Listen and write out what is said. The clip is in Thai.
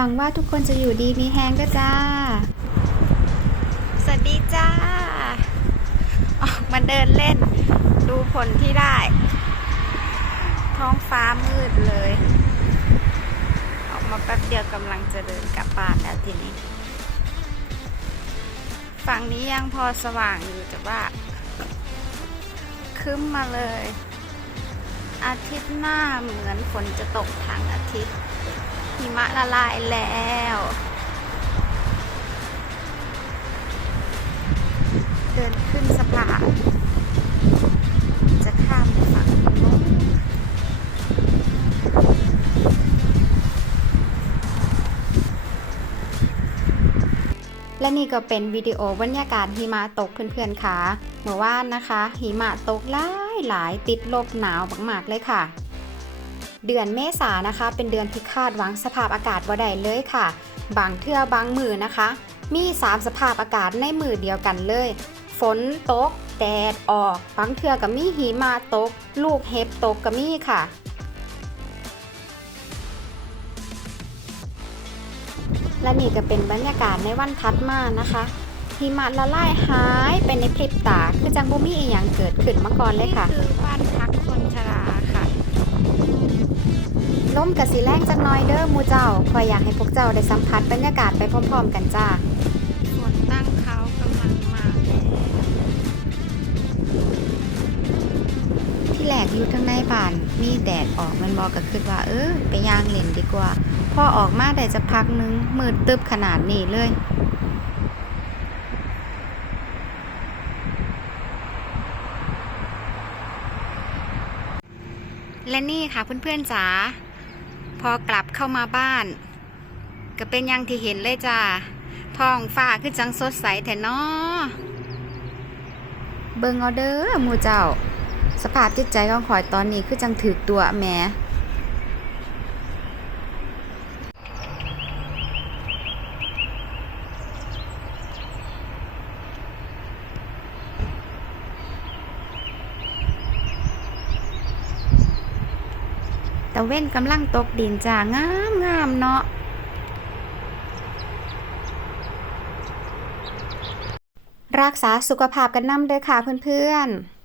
หวังว่าทุกคนจะอยู่ดีมีแฮงก็จ้า สวัสดีจ้า ออกมาเดินเล่น ดูผลที่ได้ ท้องฟ้ามืดเลย ออกมาแป๊บเดียวกำลังจะเดินกลับบ้านแล้วทีนี้ ฝั่งนี้ยังพอสว่างอยู่แต่ว่าคึ้มมาเลย อาทิตย์หน้าเหมือนฝนจะตกทั้งอาทิตย์ หิมะละลายแล้ว เดินขึ้นสะพานจะข้ามไปฝั่งโน้นและนี่ก็เป็นวิดีโอบรรยากาศหิมะตกเพื่อนๆค่ะเมื่อวานนะคะหิมะตกหลายหลายติดลบหนาวมากๆเลยค่ะ เดือนเมษานะคะ เป็นเดือนที่คาดหวังสภาพอากาศบ่ได้เลยค่ะ บางเทื่อบางมือนะคะ มี 3 สภาพอากาศในมือเดียวกันเลย ฝนตก แดดออก บางเทื่อก็มีหิมะตก ลูกเห็บตกก็มีค่ะและนี่ก็เป็นบรรยากาศในวันถัดมานะคะหิมะละลายหายไปในพริบตา คือจังบ่มีอีหยังเกิดขึ้นมาก่อนเลยค่ะคือบ้านพัก ล้มกับสีแรงจักหน้อยเด้อหมูเจ้าคอยอยากให้พวกเจ้าได้สัมผัสบรรยากาศไปพร้อมๆกันจ้าฝนตั้งเขากำลังมาแล้วที่แหลกอยู่ทั้งในบ้านมีแดดออกมันบอกก็คือว่า เออไปย่างเล่นดีกว่า พอออกมาได้จะพักนึงมืดตึบขนาดนี้เลยและนี่ค่ะเพื่อนๆจ๋า พอกลับเข้ามาบ้าน ก็เป็นอยังที่เห็นเลยจ้าท้องฟ้าคือจังสดใสแท้นอเบิงเอาเด้อหมูเจ้า สภาพจิตใจของข่อยตอนนี้คือจังถือตัวแหม่ะเว้นกำลังตกดินจ้างามงามเนาะรักษาสุขภาพกันนำเด้อค่ะเพื่อนๆ